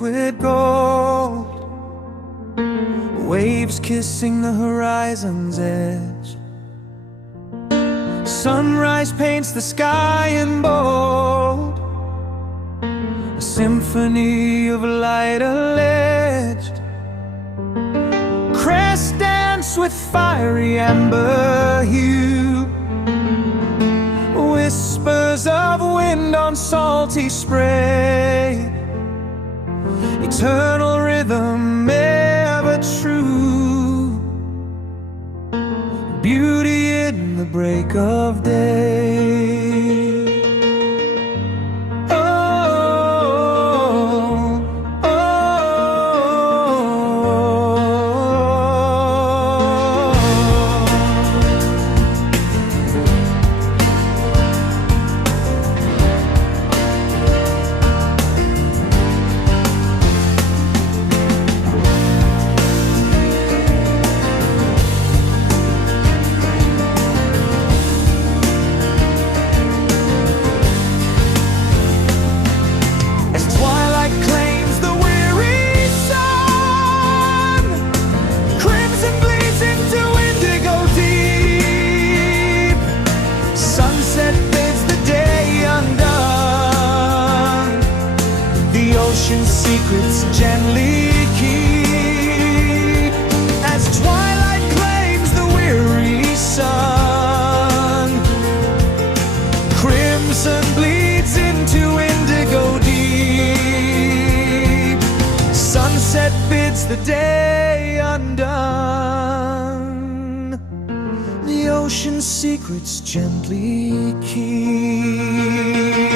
liquid gold, waves kissing the horizon's edge. Sunrise paints the sky in bold, a symphony of light alleged. Crests dance with fiery amber hue, whispers of wind on salty spray. Eternal rhythm ever true, beauty in the break of day. Ocean's secrets gently keep, as twilight claims the weary sun. Crimson bleeds into indigo deep, sunset bids the day undone. The ocean's secrets gently keep.